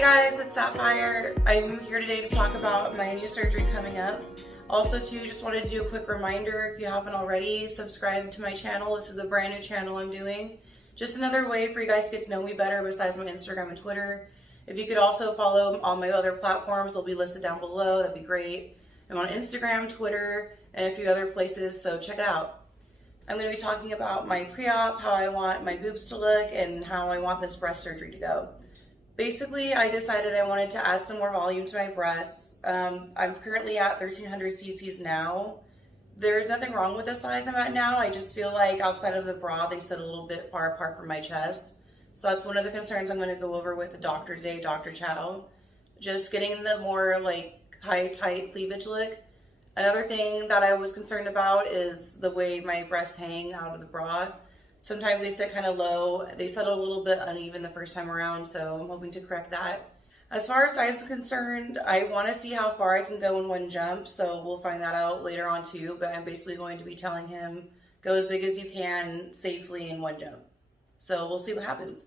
Hey guys, it's Sapphire. I'm here today to talk about my new surgery coming up. Also too, just wanted to do a quick reminder, if you haven't already, subscribe to my channel. This is a brand new channel I'm doing. Just another way for you guys to get to know me better besides my Instagram and Twitter. If you could also follow all my other platforms, they'll be listed down below. That'd be great. I'm on Instagram, Twitter, and a few other places, so check it out. I'm going to be talking about my pre-op, how I want my boobs to look, and how I want this breast surgery to go. Basically, I decided I wanted to add some more volume to my breasts. I'm currently at 1300 cc's now. There's nothing wrong with the size I'm at now. I just feel like outside of the bra, they sit a little bit far apart from my chest. So that's one of the concerns I'm going to go over with the doctor today, Dr. Chao. Just getting the more like high, tight cleavage look. Another thing that I was concerned about is the way my breasts hang out of the bra. Sometimes they sit kind of low. They settle a little bit uneven the first time around, so I'm hoping to correct that. As far as size is concerned, I want to see how far I can go in one jump, so we'll find that out later on too, but I'm basically going to be telling him, go as big as you can safely in one jump. So we'll see what happens.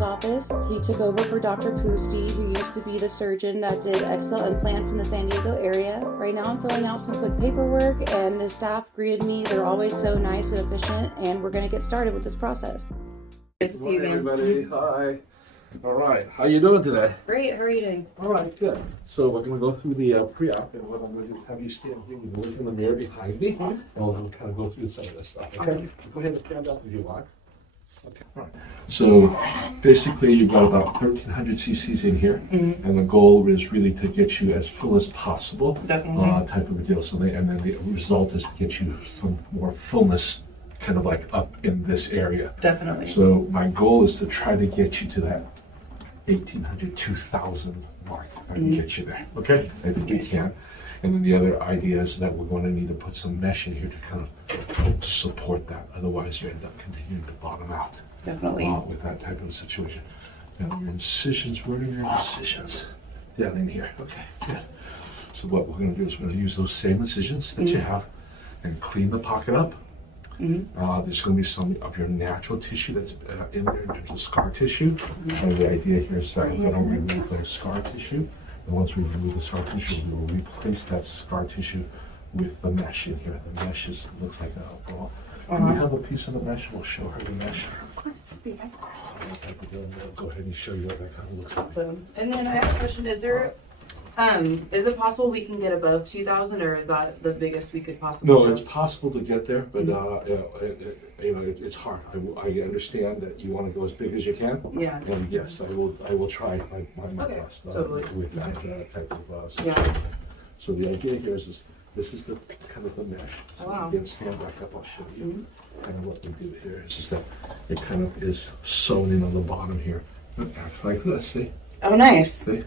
Office. He took over for Dr. Pusty, who used to be the surgeon that did XL implants in the San Diego area. Right now I'm filling out some quick paperwork and the staff greeted me. They're always so nice and efficient, and we're going to get started with this process. Nice to see you again. Everybody, hi. All right, how you doing today? Great, how are you doing? All right, good. So we're going to go through the pre-op, and what I'm going to do is have you stand here. You can look in the mirror behind me, and we'll kind of go through some of this stuff. Okay. Go ahead and stand up if you want. Okay. All right. So basically, you've got about 1300 cc's in here, and the goal is really to get you as full as possible. Definitely. Type of a deal. So and then the result is to get you some more fullness, kind of like up in this area. Definitely. So my goal is to try to get you to that 1800, 2000 mark. If I can get you there. Okay. I think we can. And then the other idea is that we're going to need to put some mesh in here to kind of help support that. Otherwise, you end up continuing to bottom out. Definitely. With that type of situation. Now, your incisions, where are your incisions? Down in here. Okay, good. So what we're going to do is we're going to use those same incisions that you have and clean the pocket up. There's going to be some of your natural tissue that's in there in terms of scar tissue. And the idea here is that we're going to remove the scar tissue. And once we remove the scar tissue, we will replace that scar tissue with the mesh in here. The mesh looks like a ball. Can we have a piece of the mesh? We'll show her the mesh. Go ahead and show you what that kind of looks like. Awesome. And then I have a question, is it possible we can get above 2000, or is that the biggest we could possibly No, go? it's possible to get there, but it's hard. I understand that you want to go as big as you can. Yeah. And yes, I will try my Okay, best totally. with that type of situation. Yeah. So the idea here is this is the kind of the mesh. So Oh, wow. Again, stand back up. I'll show you kind of what we do here. It's just that it kind of is sewn in on the bottom here. It acts like this. See? Oh, nice. See?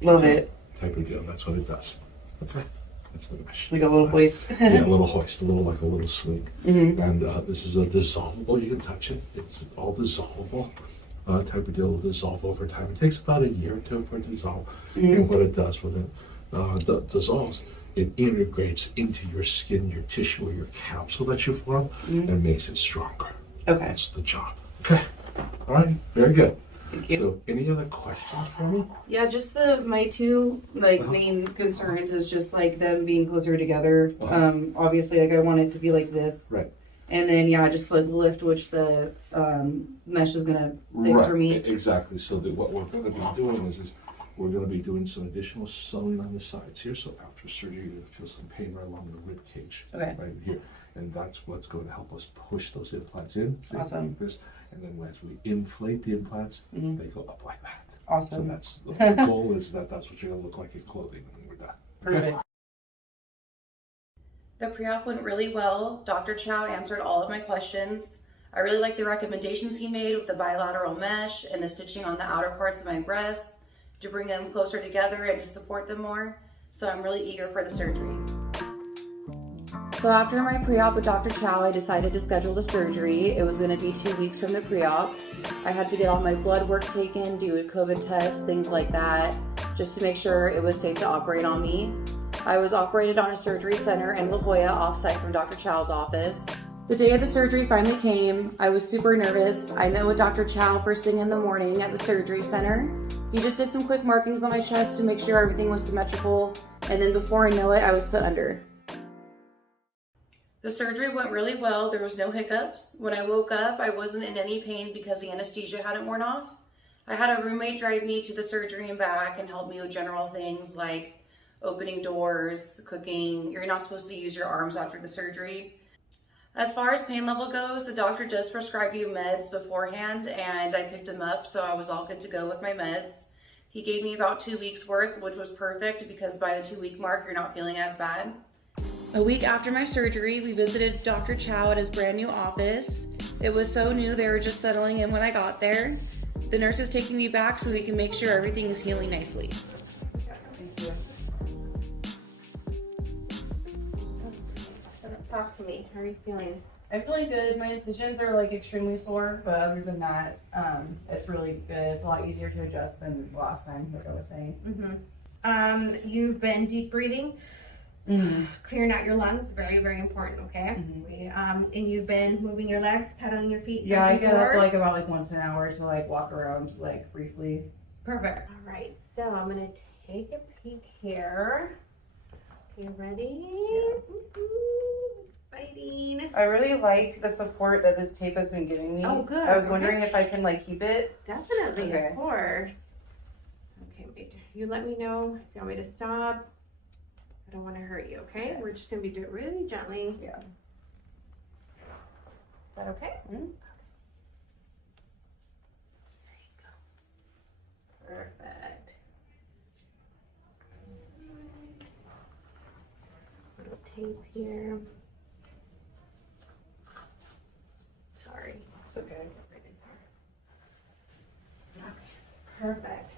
Love it. Type of deal. That's what it does. Okay. That's the mesh. Like a little hoist. Yeah, a little hoist, like a little sling. And this is a dissolvable. You can touch it. It's all dissolvable. Type of deal will dissolve over time. It takes about a year or two for it to dissolve. And what it does when it dissolves, it integrates into your skin, your tissue, or your capsule that you form, and makes it stronger. Okay. That's the job. Okay. All right. Very good. Thank you. So, any other questions for me? Yeah, just my two main concerns is just like them being closer together. Obviously, like I want it to be like this. Right. And then just like lift, which the mesh is gonna fix for me. Exactly. So what we're going to be doing is we're going to be doing some additional sewing on the sides here. So after surgery, you're going to feel some pain right along the rib cage, right here, and that's what's going to help us push those implants in. Awesome. Like this, and then as we inflate the implants, they go up like that. Awesome. So that's the goal is that's what you're going to look like in clothing when we're done. Perfect. The pre-op went really well. Dr. Chao answered all of my questions. I really like the recommendations he made with the bilateral mesh and the stitching on the outer parts of my breasts to bring them closer together and to support them more. So I'm really eager for the surgery. So after my pre-op with Dr. Chao, I decided to schedule the surgery. It was going to be 2 weeks from the pre-op. I had to get all my blood work taken, do a COVID test, things like that, just to make sure it was safe to operate on me. I was operated on a surgery center in La Jolla off-site from Dr. Chao's office. The day of the surgery finally came. I was super nervous. I met with Dr. Chao first thing in the morning at the surgery center. He just did some quick markings on my chest to make sure everything was symmetrical, and then before I know it, I was put under. The surgery went really well. There was no hiccups. When I woke up, I wasn't in any pain because the anesthesia hadn't worn off. I had a roommate drive me to the surgery and back and help me with general things like opening doors, cooking. You're not supposed to use your arms after the surgery. As far as pain level goes, the doctor does prescribe you meds beforehand, and I picked them up, so I was all good to go with my meds. He gave me about 2 weeks worth, which was perfect because by the 2-week mark, you're not feeling as bad. A week after my surgery, we visited Dr. Chao at his brand new office. It was so new, they were just settling in when I got there. The nurse is taking me back so we can make sure everything is healing nicely. Thank you. Talk to me. How are you feeling? I'm feeling good. My incisions are like extremely sore, but other than that, it's really good. It's a lot easier to adjust than last time, like I was saying. Mm-hmm. You've been deep breathing, clearing out your lungs. Very, very important. Okay. And you've been moving your legs, pedaling your feet. Yeah, I get up like about once an hour to like walk around like briefly. Perfect. All right. So I'm gonna take a peek here. You ready? Yeah. Exciting. I really like the support that this tape has been giving me. Oh, good. I was wondering if I can like keep it. Definitely, Okay. of course. Okay, wait. You let me know if you want me to stop. I don't want to hurt you, okay? Okay. We're just going to do it really gently. Yeah. Is that okay? Mm-hmm. Perfect. Little tape here. Sorry. It's okay. Perfect.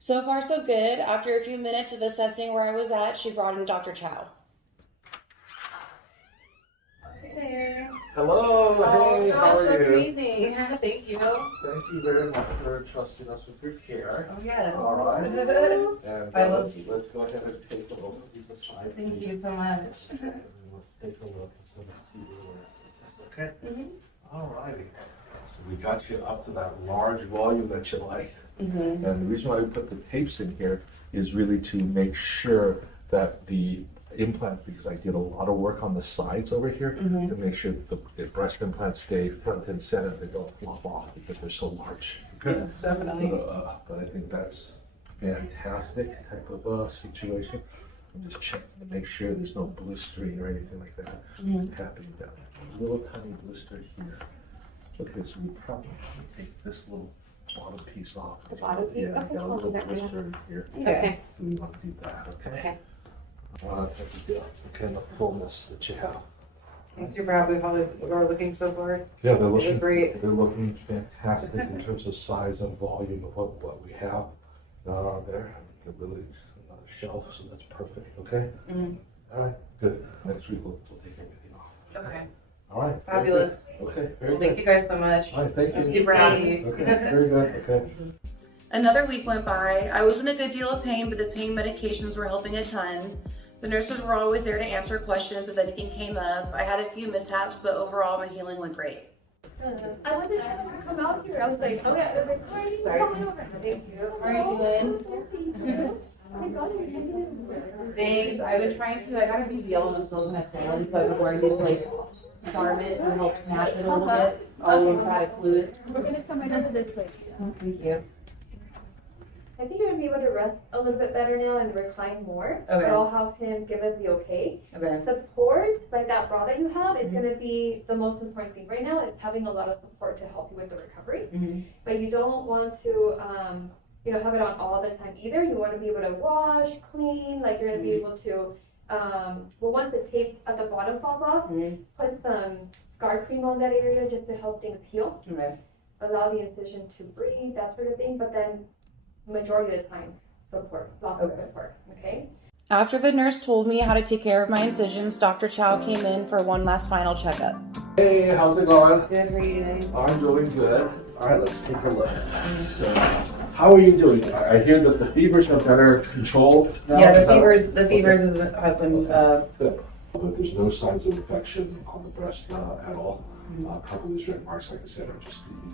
So far, so good. After a few minutes of assessing where I was at, she brought in Dr. Chao. Hey there. Hello, hey, how are that's you? amazing. Thank you. Thank you very much for trusting us with your care. Oh, yes. All right. And I love let's go ahead and take a look at these aside. Thank you so much. Okay, and we'll take a look and sort of see where we're at. Okay? All righty. So we got you up to that large volume that you liked. And the reason why we put the tapes in here is really to make sure that the implant, because I did a lot of work on the sides over here to make sure that the breast implants stay front and center, they don't flop off because they're so large. Okay? Yes, definitely. But I think that's fantastic type of situation. I'm just checking to make sure there's no blistering or anything like that happening down there. A little tiny blister here. Okay, so we probably should take this little bottom piece off. The bottom piece? Yeah, I Okay, got a I'll little do that right now. blister here. Okay. So we want to do that, okay? Okay. Type of deal. Okay, the fullness that you have. I'm super happy with how they are looking so far. Yeah, they're They looking look great. They're looking fantastic in terms of size and volume of what we have there. We can really another shelf, so that's perfect. Okay. All right. Good. Next week we'll take everything off. Okay. All right. Fabulous. Okay. Very Well, good. thank you guys so much. All right. Thank you. I'm super happy. Okay. Very good. Okay. Another week went by. I was in a good deal of pain, but the pain medications were helping a ton. The nurses were always there to answer questions if anything came up. I had a few mishaps, but overall my healing went great. I wasn't sure if you could come out here. I was like, okay. I was like, hi, thank you for coming over. Thank you. How are you doing? Oh my God, you're taking it. Thanks. I've been trying to, I got a BBL and still has swollen, so I've been wearing these like garments to help snatch it a little bit. All lymphatic fluids. We're gonna come right into this place. Thank you. I think you're gonna be able to rest a little bit better now and recline more. Okay. But I'll have him give us the okay. Okay. Support, like that bra that you have, is gonna be the most important thing right now. Is having a lot of support to help you with the recovery. But you don't want to, have it on all the time either. You want to be able to wash, clean. Like you're gonna be able to, once the tape at the bottom falls off, put some scar cream on that area just to help things heal. Okay. Allow the incision to breathe, that sort of thing. But then, majority of the time, support, lots of support. Okay. After the nurse told me how to take care of my incisions, Dr. Chao came in for one last final checkup. Hey, how's it going? Good, how are you doing? I'm doing good. All right, let's take a look. So, how are you doing? I hear that the fevers are better controlled now. Yeah, Is that- the fevers have been, Good. But there's no signs of infection on the breast at all. A couple of these red marks, like I said, are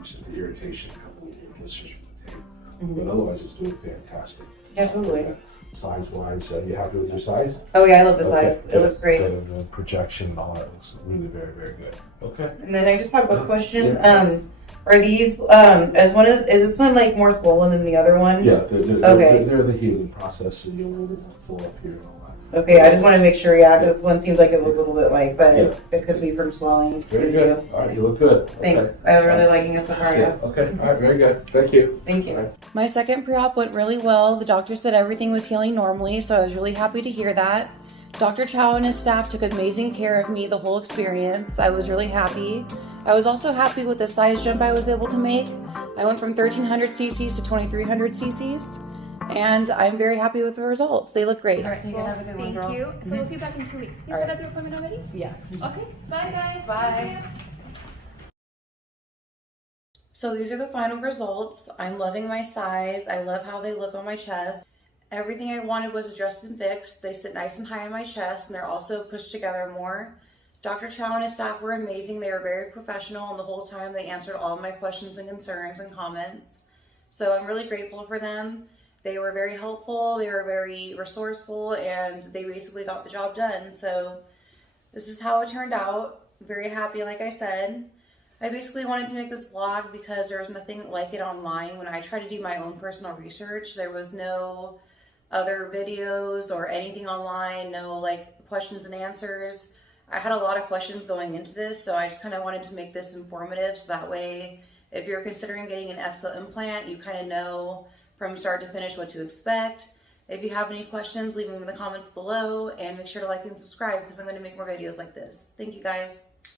just the irritation, a couple of blisters from the tape. But otherwise, it's doing fantastic. yeah, totally. Size-wise, you happy with your size? Oh yeah, I love the Okay, size. It good. looks great. The projection and all that looks really very, very good. Okay. And then I just have a question. Yeah. Are these, is this one like more swollen than the other one? Yeah, Okay. they're the healing process, so you'll fill up here and all that. Okay, I just want to make sure, yeah, because this one seems like it was a little bit like, but Yeah. it could be from swelling. Very good. All right, you look good. Okay. Thanks. I'm really liking it so far. Yeah, okay. All right, very good. Thank you. Thank you. All right. My second pre-op went really well. The doctor said everything was healing normally, so I was really happy to hear that. Dr. Chao and his staff took amazing care of me the whole experience. I was really happy. I was also happy with the size jump I was able to make. I went from 1300 cc's to 2300 cc's, and I'm very happy with the results. They look great. All right, so you can have a good one, girl. Thank you. So we'll see you back in 2 weeks. Can you All set right. up your appointment already? Yeah. Okay. Bye, guys. Bye. So these are the final results. I'm loving my size. I love how they look on my chest. Everything I wanted was addressed and fixed. They sit nice and high on my chest, and they're also pushed together more. Dr. Chao and his staff were amazing. They were very professional, and the whole time they answered all of my questions and concerns and comments. So I'm really grateful for them. They were very helpful, they were very resourceful, and they basically got the job done. So this is how it turned out. Very happy, like I said. I basically wanted to make this vlog because there was nothing like it online. When I tried to do my own personal research, there was no other videos or anything online, no like questions and answers. I had a lot of questions going into this, so I just kind of wanted to make this informative so that way if you're considering getting an exo implant, you kind of know from start to finish what to expect. If you have any questions, leave them in the comments below, and make sure to like and subscribe because I'm going to make more videos like this. Thank you guys.